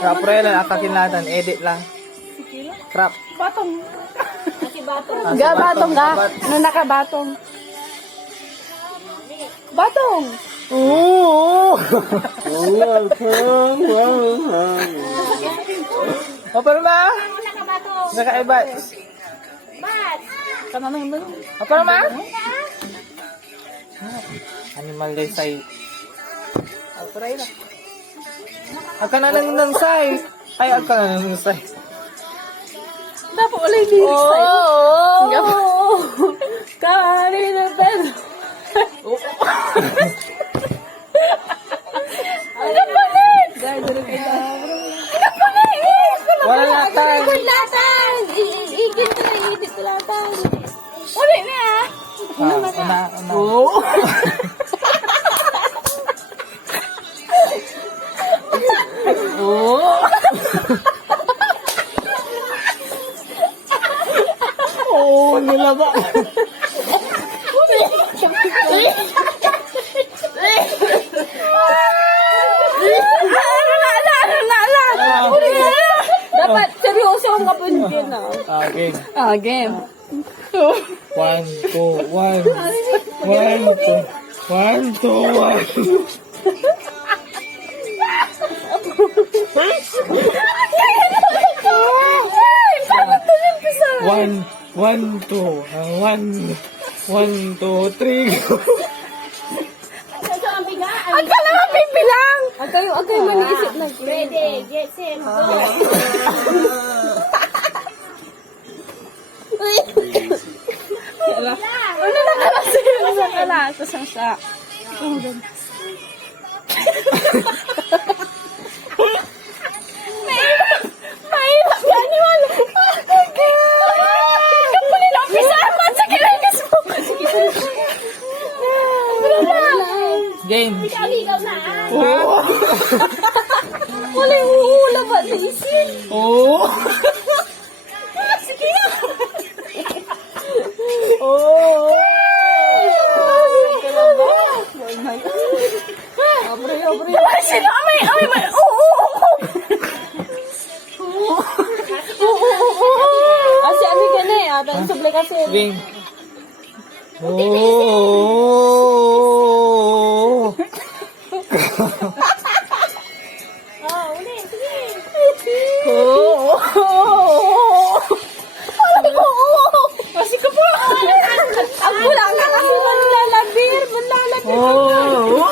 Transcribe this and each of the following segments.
Rapre lang, akakinlatan. Edit lang. Crap. Batong. Ah, Ga, si batong ga. Bat- Ano nakabatong? Batong. Oo! O, pero ma? Nakaibat. Kananong mo. O, pero ma? Animal day say. O, pero ayun na. Agka na ng say. Ay, agka na ng say. Dapat ulay lyrics tayo. Oo! Kari na bed. Ano pa net? Ano pa net? Wala latan. Latan. Igit ko lang, igit ko latan. Uli na ah. Una. Oo! Oo! Oo, nilaba. Dapat seryoso ang kapuntin na. Okay. Game. 1, 2, 1. 1, 2. 1, 2, 1. One, two, one, two, three, go. Ang ka naman pipilang! Ang kayo maniisip na. Ready, get set, go. Ano na kalasa yun sa kalasa sa. Mahirap yan yun! Ikaw pa nila pisaman sa kinagas mo! Game. Ligaw na. Oo. Wala yung uhula ba sa isip? Oo. Sige na! Oo! Abre. Sino? Amay! Asi ami gani ata ang suble kasi. Game. Oo. Uli, sige. Oo. Kasi ka po. Ang wala ka kasi manlalabir. Oo.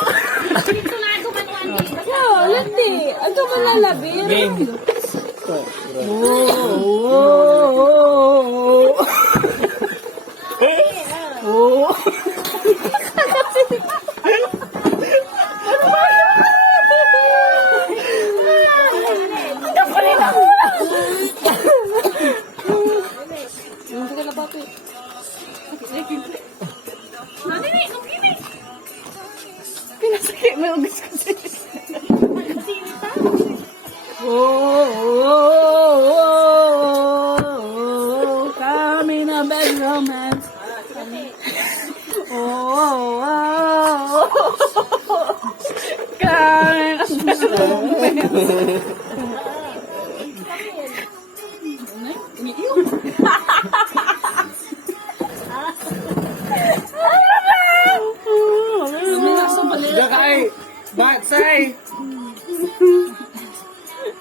Dito nga ako manuan dito. Landi. Ang ka manlalabir. Game. Oo. Oo. Hindi ka na papi. Pinasakit mo yung gusto ko. Oh, kami na bad romance. Oh, kami na bad romance. Gakay. Batsay.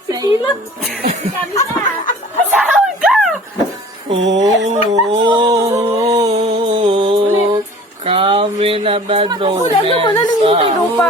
Sila. Kami na. Sahod ka! Oo. Kami na bad romance. Wala naman na nangintay lupa.